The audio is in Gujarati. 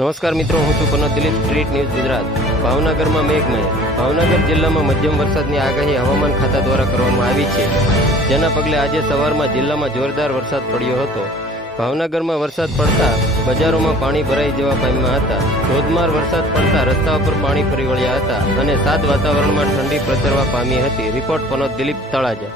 નમસ્કાર મિત્રો, હું છું પનોત દિલીપ, સ્ટ્રીટ ન્યૂઝ ગુજરાત। ભાવનગરમાં મેઘમહેર। ભાવનગર જિલ્લામાં મધ્યમ વરસાદની આગાહી હવામાન ખાતા દ્વારા કરવામાં આવી છે, જેના પગલે આજે સવારમાં જિલ્લામાં જોરદાર વરસાદ પડ્યો હતો। ભાવનગરમાં વરસાદ પડતા બજારોમાં પાણી ભરાઈ જવા પામ્યા હતા। ધોધમાર વરસાદ પડતા રસ્તાઓ પર પાણી ફરી વળ્યા હતા અને સાદ વાતાવરણમાં ઠંડી પ્રસરવા પામી હતી। રિપોર્ટ પનોત દિલીપ, તળાજા।